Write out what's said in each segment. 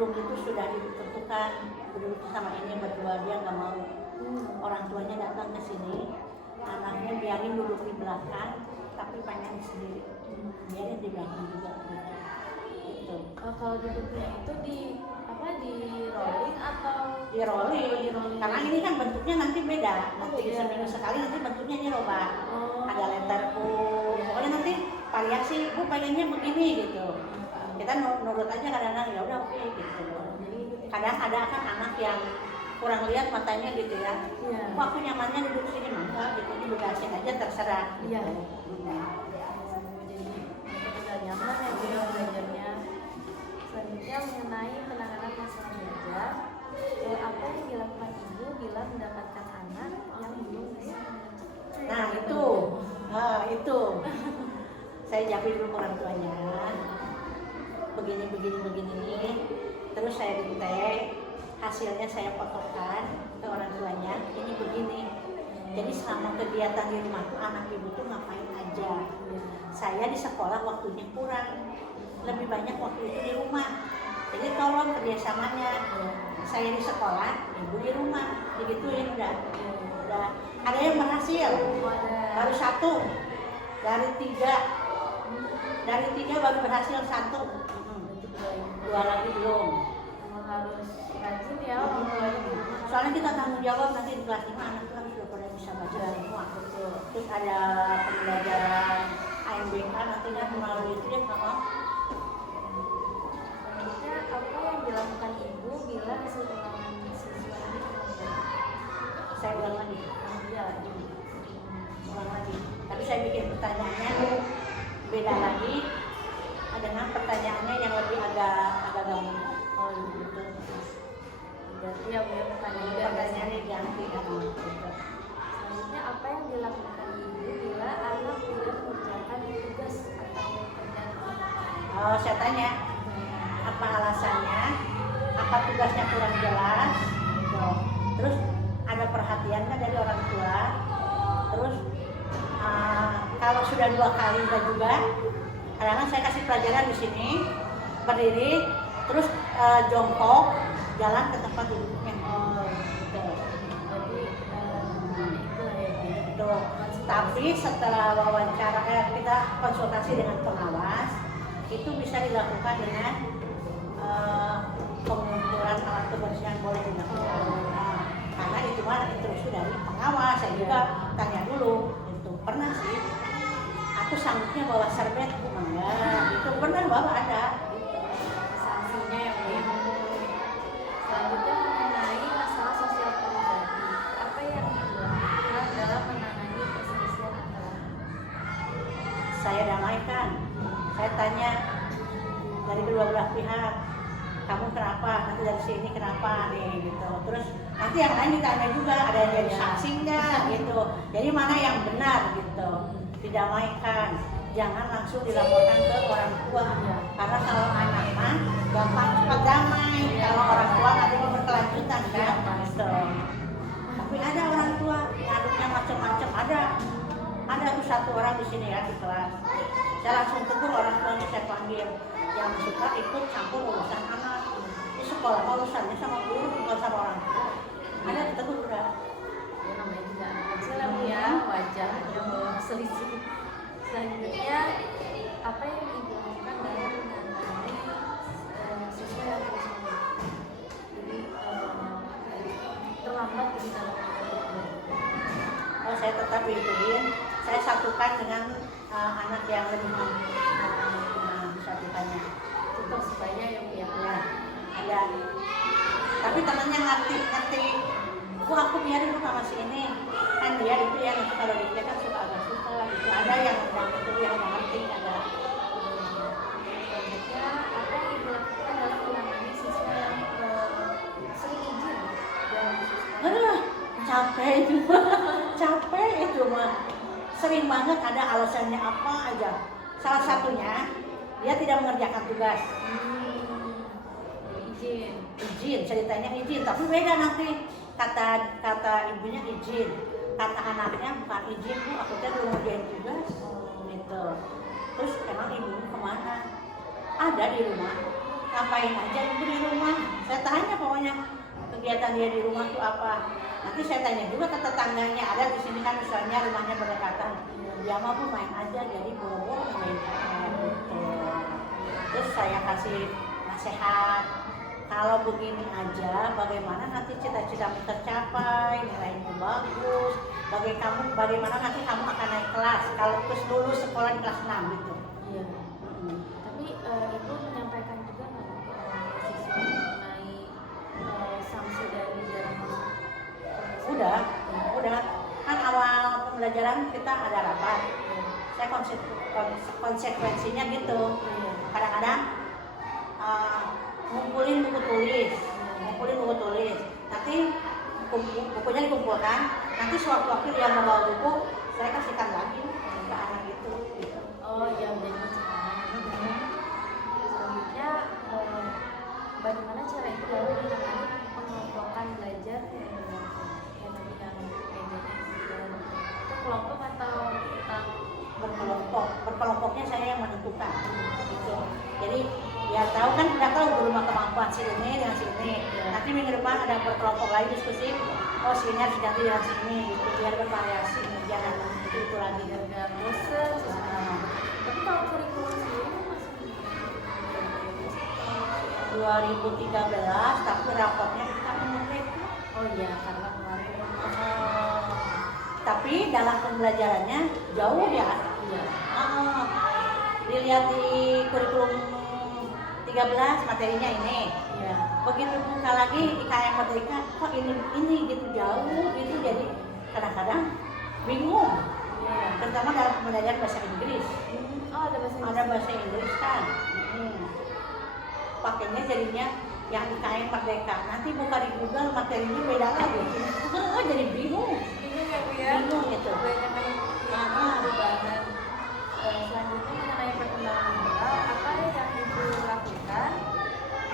sebelum itu sudah ditentukan dulu sama ini berdua, dia nggak mau. Orang tuanya datang ke sini, anaknya biarin duduk di belakang tapi pengen sendiri, biarin di belakang juga gitu. Kalau duduknya itu di rolling atau Di rolling, karena ini kan bentuknya nanti beda, nanti seminggu sekali nanti bentuknya ini robah. Ada letter U, pokoknya nanti variasi, Bu pengennya begini gitu. Kita nurut aja kadang-kadang, ya udah oke gitu. Kadang ada kan anak yang kurang lihat matanya gitu ya, kok aku nyamannya duduk sini, maka gitu dibebasin aja terserah gitu. Jadi kita nyaman ya juga belajarnya. Selanjutnya mengenai penanganan masalah belajar, apa yang dilakukan ibu bila mendapatkan anak yang belum bisa membaca? Nah itu saya jawabin dulu orang tuanya, begini, terus saya dikte, hasilnya saya fotokan ke orang tuanya, ini begini. Jadi selama kegiatan di rumah tuh anak ibu tuh ngapain aja. Saya di sekolah waktunya kurang, lebih banyak waktu itu di rumah. Jadi tolong kerjasamanya, saya di sekolah, ibu di rumah, digituin udah. Ada yang berhasil, baru 1 dari 3 baru berhasil 1, 2 lagi belum. Harus rajin ya orang tuanya. Soalnya kita tanggung jawab nanti di kelas 5 anak itu harus sudah bisa baca semua. Terus ada pembelajaran AMBK nantinya melalui itu ya Kak. Selanjutnya apa yang dilakukan ibu bila hasil penanganan siswa ini kurang baik? Saya ulang lagi. Ya, Ulang lagi. Tapi saya bikin pertanyaannya beda lagi dengan pertanyaannya yang lebih agak gabung. oh gitu. Berarti ya punya Pertanyaannya diganti kan. Selanjutnya apa yang dilakukan ibu bila anak tidak mengerjakan tugas atau pekerjaan rumah? Saya tanya apa alasannya, apa tugasnya kurang jelas, gitu. Terus ada perhatian kan dari orang tua. Terus kalau sudah 2 kali juga, kadang-kadang saya kasih pelajaran di sini, berdiri, terus jongkok, jalan ke tempat duduknya. Gitu. Jadi itulah ya. Gitu. Tapi setelah wawancara kita konsultasi dengan pengawas, itu bisa dilakukan dengan pengumpulan alat kebersihan boleh dilakukan. Karena itu mah instruksi dari pengawas. Saya juga tanya dulu, itu pernah sih aku sanggupnya bawa serbet, enggak, itu benar bawa ada. Sanksinya yang selanjutnya mengenai masalah sosial pribadi, apa yang dilakukan dalam menangani perselisihan antara? Saya damaikan, saya tanya dari kedua belah pihak, kamu kenapa, nanti dari sini kenapa nih gitu. Terus nanti yang lain ditanya juga, ada yang jadi saksi enggak gitu. Jadi mana yang benar gitu, didamaikan. Jangan langsung dilaporkan ke orang tua, karena kalau anak mah gampang cepat damai. Kalau orang tua nanti mau berkelanjutan kan gitu. Tapi ada orang tua ngaduknya macam-macam, ada tuh 1 orang di sini ya di kelas. Saya langsung tegur orang tuanya, saya panggil, yang suka ikut campur urusan anak di sekolah, urusannya sama guru bukan sama orang tua. Ada ditegur udah. Ya namanya juga anak kecil ya, wajar yang selisih. Selanjutnya apa yang ibu lakukan dalam menangani siswa yang terus menerus? Jadi terlambat di dalam Saya tetap ituin, saya satukan dengan anak yang lebih mampu. Disatukannya tetap supaya yang ya ada. Tapi temannya ngerti, aku biarin lu sama si ini kan dia itu ya, nanti kalau dia kan suka agak suka gitu. Ada yang itu yang ngerti ada. Selanjutnya apa yang dilakukan dalam menangani siswa yang sering izin dalam siswa? Capek itu mah. Sering banget ada alasannya apa aja. Salah satunya dia tidak mengerjakan tugas. Izin, ceritanya izin, tapi beda nanti. Kata ibunya izin, kata anaknya bukan izin, Bu, aku teh belum ngerjain tugas. Gitu. Terus emang ibunya kemana? Ada di rumah. ngapain aja ibu di rumah. Saya tanya pokoknya kegiatan dia di rumah tuh apa. Nanti saya tanya juga ke tetangganya, ada di sini kan misalnya rumahnya berdekatan. Dia mah bu main aja, jadi boro-boro main gitu. Terus saya kasih nasihat, kalau begini aja bagaimana nanti cita-citamu tercapai, nilaimu bagus, bagaimana nanti kamu akan naik kelas kalau terus lulus sekolah di kelas 6 gitu. Iya. Tapi ibu menyampaikan juga nggak ke orang tua siswa mengenai sanksi dari dalam Udah kan awal pembelajaran kita ada rapat. Saya konsekuensinya gitu. Kadang-kadang ngumpulin buku tulis. Nanti bukunya dikumpulkan. Nanti sewaktu-waktu dia membawa buku, saya kasihkan lagi ke anak itu. Oh iya, menjadi sekarang. Selanjutnya, bagaimana cara ibu lalu menangani pengelompokan belajar yang tadi yang mejanya itu kelompok atau berkelompoknya saya yang menentukan gitu. Jadi ya tahu kan udah tahu guru mah kemampuan si ini dengan si ini. Nanti minggu depan ada berkelompok lagi diskusi. Oh sini harus ganti dengan sini gitu biar bervariasi, jangan itu lagi dan bosen. Tapi kalau kurikulum sendiri masih 2013 tapi rapotnya kita merdeka. oh iya karena kemarin Tapi dalam pembelajarannya jauh ya. iya. Dilihat di kurikulum 13 materinya ini. Iya. Begitu buka lagi di KM Merdeka, kok ini gitu jauh gitu, jadi kadang-kadang bingung. Iya. Terutama dalam pembelajaran bahasa Inggris. Oh ada bahasa Inggris. Ada bahasa Inggris kan. Pakainya jadinya yang di KM Merdeka. Nanti buka di Google materinya beda lagi. Jadi bingung. Bingung ya Bu ya. Bingung gitu. Banyak perubahan. Selanjutnya mengenai perkembangan moral, apa yang ibu lakukan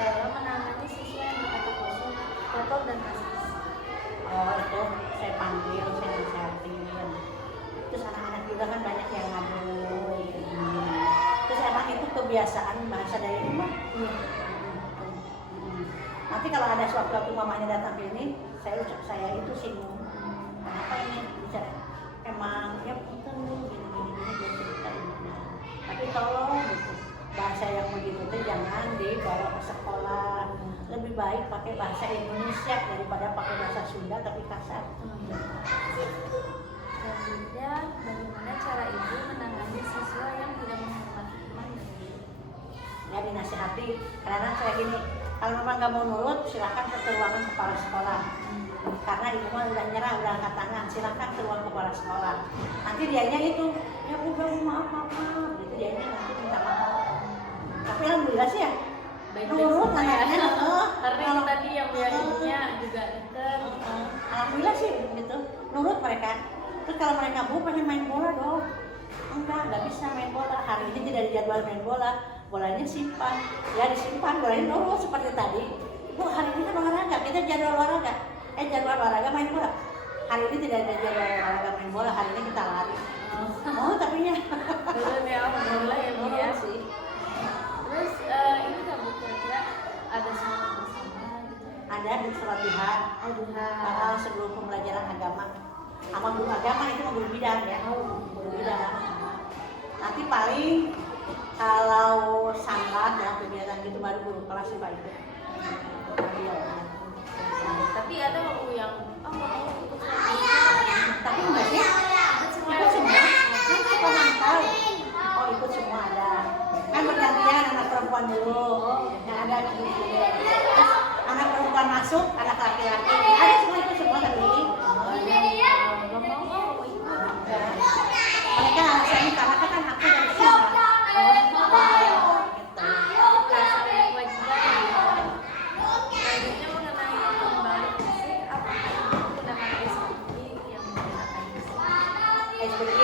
dalam menangani siswa yang berkata kosong, kotor dan rasis? Oh itu saya panggil, saya nasihatin. Terus anak-anak juga kan banyak yang ngadu. Terus emang itu kebiasaan bahasa dari rumah. Nanti kalau ada suatu mamanya datang ke ini, saya itu singgung. Kenapa ini bicara? Emang ya mungkin gini dia cerita ini. Tapi tolong gitu, bahasa yang begitu tuh jangan dibawa ke sekolah. Lebih baik pakai bahasa Indonesia daripada pakai bahasa Sunda tapi kasar. Selanjutnya, bagaimana cara ibu menangani siswa yang tidak menghormati teman dan guru? Ya dinasihati, karena saya gini, kalau memang nggak mau nurut silakan ke ruangan kepala sekolah. Karena ibu mah udah nyerah, udah angkat tangan, silakan ke ruang kepala sekolah. Nanti dianya itu, ya udah maaf, gitu dianya nanti minta maaf. Tapi alhamdulillah sih ya, nurut anaknya. Karena yang tadi yang ibunya juga deket. Alhamdulillah sih gitu, nurut mereka. Terus kalau mereka pengen main bola dong, nggak bisa main bola. Hari ini tidak dijadwal main bola, bolanya simpan. Ya disimpan, bolanya nurut seperti tadi. Bu hari ini kan olahraga, kita jadwal olahraga main bola. Hari ini tidak ada jadwal olahraga main bola, hari ini kita lari. Oh tapi ya. Belum ya, alhamdulillah ya Bu ya. Sih. Terus ini nggak Bu kira-kira ada sholat bersama gitu? Ada di sholat duha. Oh duha. Sebelum pembelajaran agama. Sama guru agama itu guru bidang ya. Guru bidang. Nanti paling kalau sangat ya kegiatan gitu baru guru kelas sih Pak itu. Tapi ada nggak Bu yang nggak mau ikut Tapi enggak sih. Ikut semua. Kita mantau. Oh ikut semua ada. Kan bergantian anak perempuan dulu. Yang ada dulu. Terus anak perempuan masuk, anak laki-laki. Ada semua ikut semua tadi. Mereka alasannya karena kan aku dari sini. Selanjutnya mengenai kembali fisik, apakah ibu menggunakan SPG yang menggunakan fisik? SPG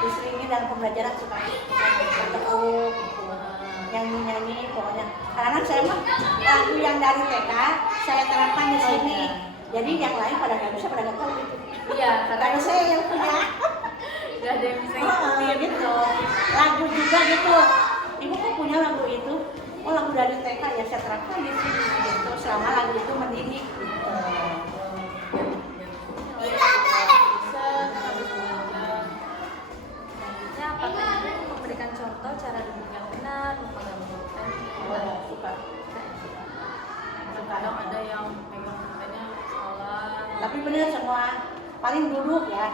diselingi dalam pembelajaran supaya bertekuk gitu. Nyanyi pokoknya. Karena saya mah lagu yang dari TK saya terapkan di sini. Jadi yang lain pada nggak bisa, pada nggak tahu gitu. Iya, Karena saya yang punya. nggak ada yang bisa ngikutin Gitu. Lagu juga gitu. Ibu kok punya lagu itu? oh lagu dari TK ya saya terapkan di sini gitu selama lagu itu mendidik gitu. Selanjutnya, apakah ibu memberikan contoh cara duduk yang benar, memegang pulpen? Oh, suka. Kadang ada yang megang pulpennya salah. Tapi benar semua paling duduk ya.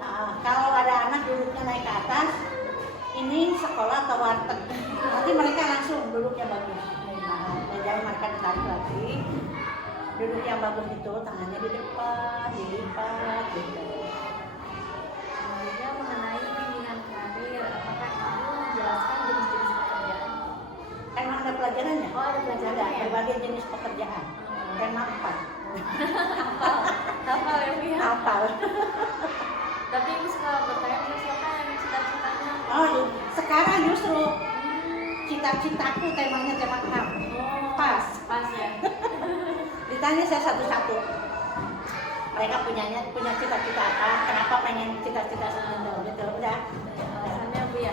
Nah, kalau ada anak duduknya naik ke atas, ini sekolah atau warteg. Nanti mereka langsung duduknya bagus. Nah, jangan mereka ditarik lagi. Duduk yang bagus itu tangannya di depan, dilipat gitu. Selanjutnya mengenai bimbingan karir, apakah ibu menjelaskan jenis-jenis pekerjaan? Emang ada pelajarannya? Oh, ada pelajarannya Ada ya? berbagai jenis pekerjaan. Tema 4. Hafal ya Bu ya? Hafal. Tapi ibu suka bertanya siapa yang cita-citanya? Oh, sekarang justru cita-citaku temanya tema 6. Oh, Pas. pas ya. Ditanya saya satu-satu. Mereka punya cita-cita apa? Kenapa pengen cita-cita seperti itu? Udah. Alasannya Bu ya.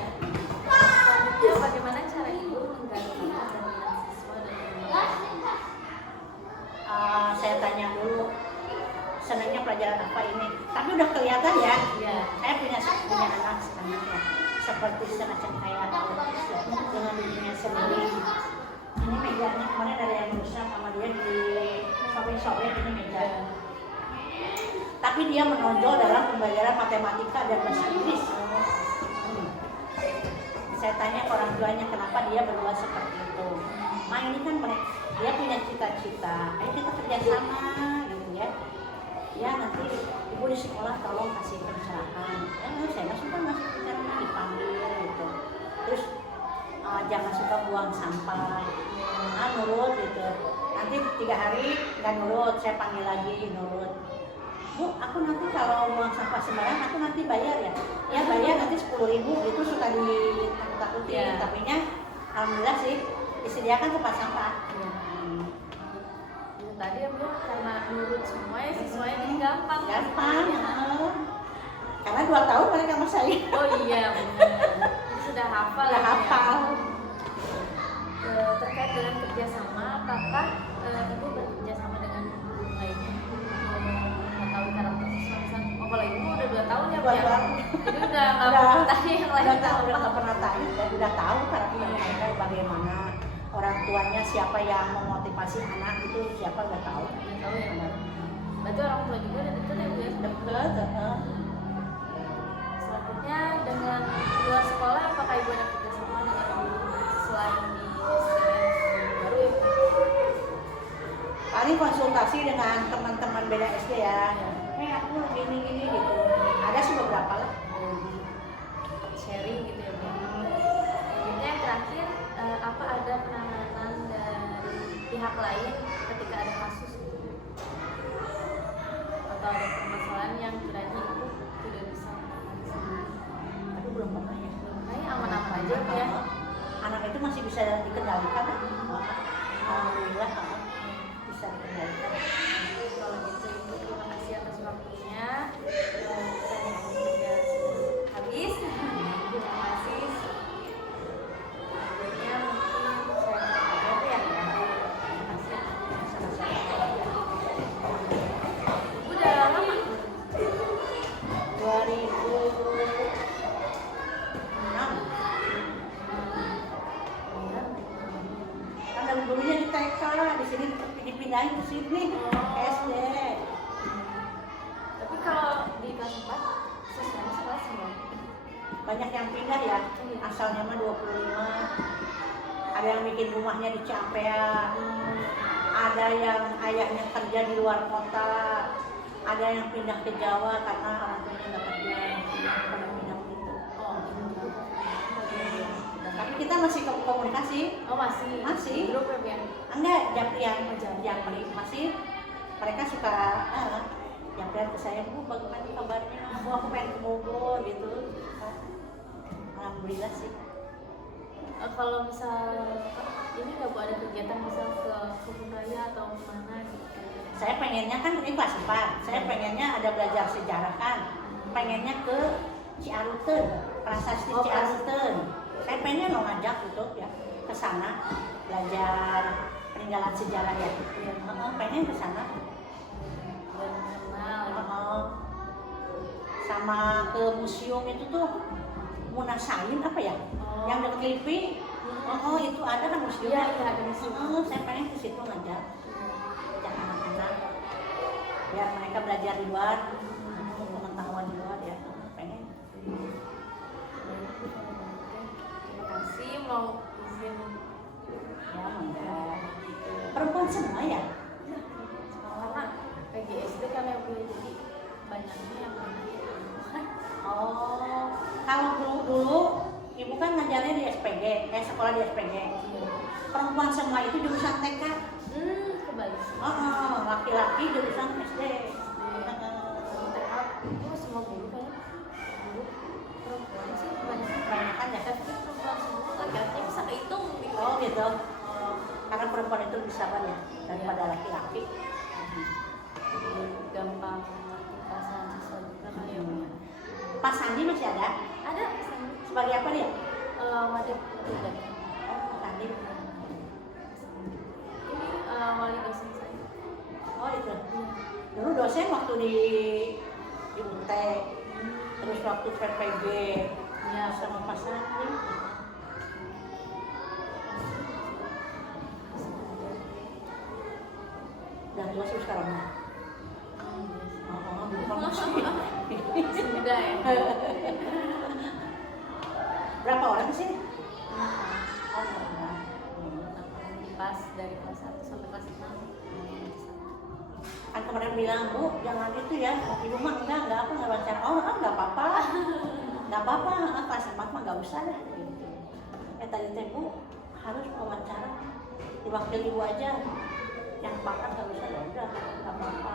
Selanjutnya bagaimana cara ibu mengganti keterampilan siswa dan guru? Saya tanya dulu senangnya pelajaran apa ini. Tapi udah kelihatan ya. Iya. Saya punya anak ya. Seperti semacam kayak autis ya, dengan dirinya sendiri. Ini mejanya kemarin ada yang rusak sama dia di sobek-sobek ini meja. Tapi dia menonjol dalam pembelajaran matematika dan bahasa Inggris. Saya tanya ke orang tuanya kenapa dia berbuat seperti itu. Ma ini kan dia punya cita-cita, ayo kita kerjasama gitu ya. Ya nanti ibu di sekolah tolong kasih pencerahan. Saya nggak suka ngasih pencerahan dipanggil gitu. Terus jangan suka buang sampah. Nurut gitu. Nanti 3 hari nggak nurut, saya panggil lagi nurut. Bu, aku nanti kalau buang sampah sembarangan aku nanti bayar ya. Ya bayar nanti 10.000 gitu suka ditakut-takutin. Yeah. Tapi alhamdulillah sih disediakan tempat sampah. Itu tadi ya Bu, karena nurut semua ya siswanya jadi gampang. Gampang. Karena 2 tahun mereka sama saya. Oh iya benar. Jadi sudah hafal. Udah ya, hafal. Terkait dengan kerjasama, apakah ibu bekerja sama dengan guru lainnya mengetahui karakter siswa? Misalnya, oh kalau ibu udah 2 tahun ya Bu ya, jadi udah nggak perlu tanya yang lain Udah nggak pernah tanya, udah tahu karakter mereka bagaimana. Orang tuanya siapa yang memotivasi anak itu siapa udah tahu. Udah tahu ya Bu. Berarti orang tua juga udah deket ya Bu ya? Deket. Selanjutnya dengan luar sekolah, apakah ibu ada kerjasama dengan guru selain di SDN baru ya? Paling konsultasi dengan teman-teman beda SD ya. Aku gini gitu. Ada sih beberapa lah. Sharing gitu ya Bu. Selanjutnya yang terakhir, apa ada penanganan dari pihak lain ketika ada kasus gitu? Atau ada permasalahan yang kiranya ibu tidak bisa menangani sendiri? Tapi belum pernah ya. Kayaknya aman-aman aja Bu ya. Anak itu masih bisa dikendalikan. Alhamdulillah bisa dikendalikan. Kalau gitu ibu terima kasih atas waktunya. Pertanyaan sudah habis. Terima kasih. Selanjutnya mungkin saya tutup ya. Terima kasih. Ibu udah lama? 2006. Kan dari dulunya di TK, di sini dipindahin ke sini ke SD. Tapi kalau di kelas 4 siswanya sekelas semua. Banyak yang pindah ya, asalnya mah 25. Ada yang bikin rumahnya di Ciampea, ada yang ayahnya kerja di luar kota, ada yang pindah ke Jawa karena orang tuanya nggak kerja, pada pindah gitu. Tapi kita masih komunikasi. Oh masih? Masih. Di grup ya? Enggak, Japri masih. Mereka suka Japrian ke saya, Bu bagaimana kabarnya? Bu aku pengen ke Bogor gitu. Alhamdulillah sih. Kalau misal ini nggak Bu ada kegiatan misal ke kebun raya atau kemana gitu? Saya pengennya kan ini kelas 4. Saya pengennya ada belajar sejarah kan. Pengennya ke Ciaruten, Prasasti Ciaruten. Saya pengennya mau ngajak gitu ya. ke sana belajar peninggalan sejarah ya. Iya. Pengen ke sana. Dan mengenal. Sama ke museum itu tuh Munasain apa ya? Yang dekat LIPI. Itu ada kan museum. Iya, ada museum. Saya pengen ke situ ngajak anak-anak biar mereka belajar di luar, pengetahuan di luar ya. Pengen. Terima kasih, mau izin Ya, enggak. Perempuan semua ya? karena PGSD kan yang boleh jadi banyaknya yang mana perempuan. Kalau dulu ibu kan ngajarnya di SPG, sekolah di SPG. Perempuan semua itu jurusan TK. Kebalik sih. Laki-laki jurusan SD. Itu semua guru kan? Guru perempuan sih kebanyakan. Kebanyakan ya. Tapi perempuan semua laki-laki bisa kehitung gitu. Gitu. Karena perempuan itu lebih sabar ya daripada laki-laki. Jadi gampang ngerti perasaan siswa juga kali ya Bu ya. Pak Sandi masih ada? Ada pesan Sebagai apa dia? wadah tidak. Pak Sandi. Ini wali dosen saya. Itu. Dulu dosen waktu di UT, terus waktu PPG, Iya. sama Pak Sandi. Udah tua sih sekarang mah. Dulu kan masih. Sudah ya. Berapa orang sih? Pas dari kelas 1 sampai kelas 6. Kan kemarin bilang, Bu, jangan itu ya, ibu mah enggak apa, nggak wawancara. Enggak apa-apa. Enggak apa-apa, kelas 4 mah enggak usah lah. Tadi teh Bu, harus wawancara. Diwakil ibu aja. Yang pakat nggak usah, ya udah, nggak apa-apa.